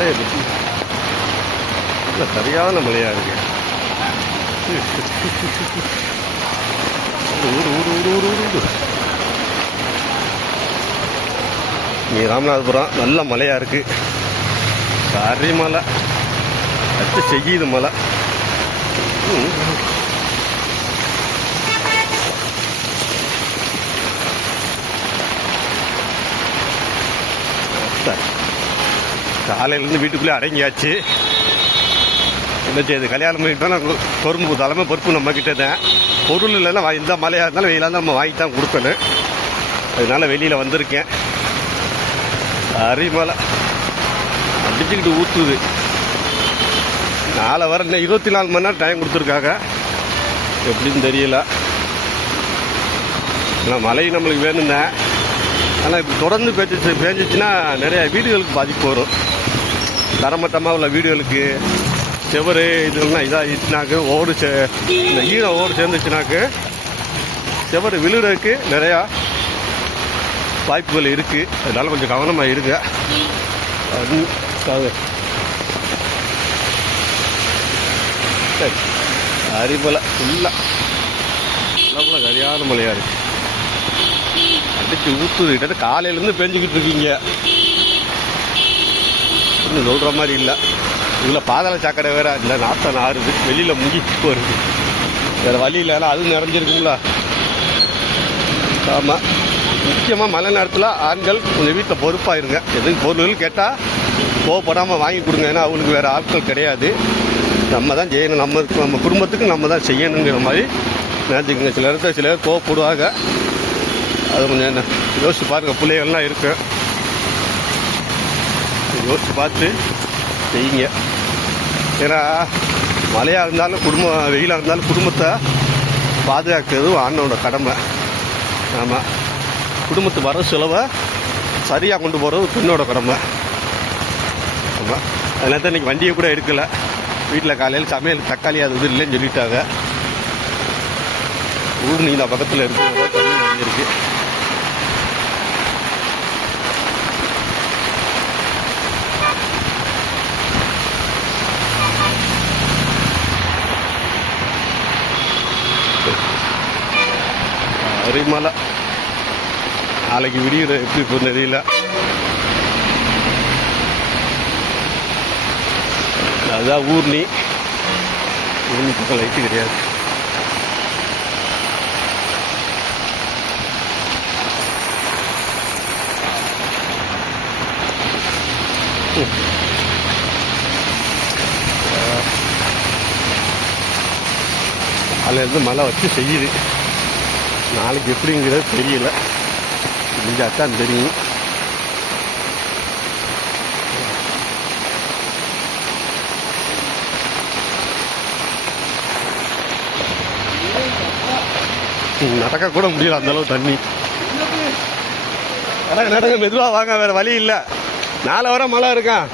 மலையை பற்றி இல்லை சரியான மலையாக இருக்கு. ஊரு ஊரு ஊரு ஊரு ஊரு நீ ராமநாதபுரம் நல்ல மலையாக இருக்குது. சரி மலை வச்சு செய்யுது மலை. காலையிலேருந்து வீட்டுக்குள்ளே அடங்கியாச்சு. என்ன செய்யுது, கல்யாணம் பண்ணிட்டு நான் பொறுப்பு தலைமை பொறுப்பு நம்ம கிட்டே தான். பொருள் இல்லைன்னா இந்த மலையாக இருந்தாலும் வெயிலாக இருந்தாலும் நம்ம வாங்கி தான் கொடுக்கணும். அதனால வெளியில் வந்திருக்கேன். அரிமலை அடிச்சுக்கிட்டு ஊற்றுது. நாளை வர இன்னும் 24 மணி நேரம் டைம் கொடுத்துருக்காங்க. எப்படின்னு தெரியல. ஆனால் மழை நம்மளுக்கு வேணும்தான். ஆனால் இப்போ தொடர்ந்து பேஞ்சிச்சுன்னா நிறையா வீடுகளுக்கு பாதிப்பு வரும். தரமட்டமாக உள்ள வீடுகளுக்கு செவரு இதெல்லாம் இதாகிடுச்சுனாக்கு ஓடு இந்த ஈரம் ஓடு சேர்ந்துச்சுனாக்கு செவரு விழுறதுக்கு நிறையா வாய்ப்புகள் இருக்குது. அதனால கொஞ்சம் கவனமாக இருங்க. சரி அரிமலை ஃபுல்லாக சரியான மலையாக இருக்குது. அடிச்சு ஊற்றுது. கிட்ட காலையிலேருந்து பேஞ்சிக்கிட்டு இருக்கீங்க. இன்னும் சொல்கிற மாதிரி இல்லை. இதில் பாதாள சாக்கடை வேறு இல்லை. நாற்றம் ஆறுது. வெளியில் முங்கிட்டு வருது. வேறு வழி இல்லைன்னா அதுவும் நிறைஞ்சிருக்குங்களா. ஆமாம். முக்கியமாக மழை நேரத்தில் ஆண்கள் கொஞ்சம் வீட்டில் பொறுப்பாக இருங்க. எதுவும் பொருள்கள் கேட்டால் கோவப்படாமல் வாங்கி கொடுங்க. ஏன்னா அவங்களுக்கு வேறு ஆட்கள் கிடையாது. நம்ம தான் செய்யணும். நம்ம குடும்பத்துக்கு நம்ம தான் செய்யணுங்கிற மாதிரி நினச்சிக்கோங்க. சில இடத்துல சில பேர் கோவப்படுவாங்க. அது கொஞ்சம் என்ன யோசிச்சு பாருங்கள். பிள்ளைகள்லாம் இருக்கு. யோசிச்சு பார்த்து செய்யுங்க. ஏன்னா மழையாக இருந்தாலும் குடும்பம், வெயிலாக இருந்தாலும் குடும்பத்தை பாதுகாக்கிறது ஆணோட கடமை. ஆமாம். குடும்பத்து வர செலவை சரியாக கொண்டு போகிறது பெண்ணோட கடமை. ஆமாம். அதனால தான் இன்றைக்கி வண்டியை கூட எடுக்கலை. வீட்டில் காலையில் சமையல் தக்காளி அது இது இல்லைன்னு சொல்லிட்டாங்க. ஊர் நீ தான் பக்கத்தில் இருக்கு. தண்ணி நிறைய இருக்குது. அரிமலை நாளைக்கு விடிகிற எப்படி இப்போ தெரியல. அதுதான் ஊர்னி. ஊர்னி பக்கம் லைட்டு கிடையாது. அதிலேருந்து மழை வச்சு செய்யுது. நாளைக்கு எப்படிங்கிறது தெரியல. முடிஞ்சாத்தான் தெரியும். நடக்க கூட முடியல அந்த அளவு தண்ணி. நடக்க மெதுவாக வாங்க, வேற வழி இல்லை. நாளை வர மழை இருக்கான்.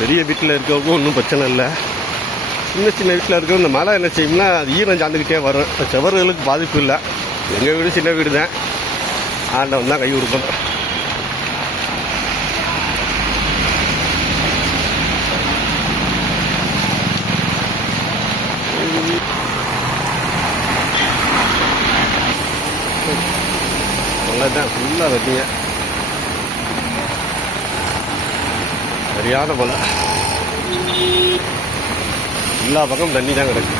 பெரிய வீட்டில் இருக்கவங்க ஒன்றும் பிரச்சனை இல்லை. சின்ன சின்ன வீட்டில் இருக்க இந்த மழை என்ன செய்யும்னா அது ஈரம் சார்ந்துக்கிட்டே வரும். செவர்களுக்கு பாதிப்பு இல்லை. எங்கள் வீடு சின்ன வீடு தான். ஆண்டவன் தான் கை கொடுக்கணும். நல்லதான் ஃபுல்லாக வெட்டிங்க. சரியான மழை. எல்லா பக்கம் தண்ணி தான் கிடக்கு.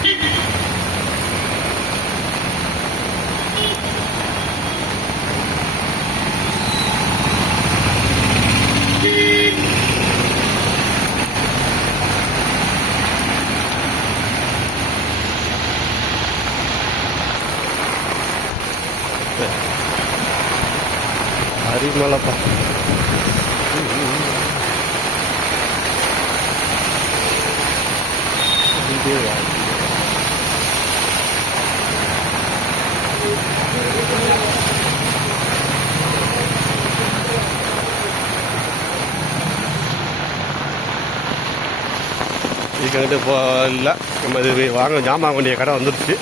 அரிமலைப்பா. இதுக்கிட்ட இப்போ இல்லை. நம்ம இது வாங்க ஜாமான் வேண்டிய கடை வந்துடுச்சு.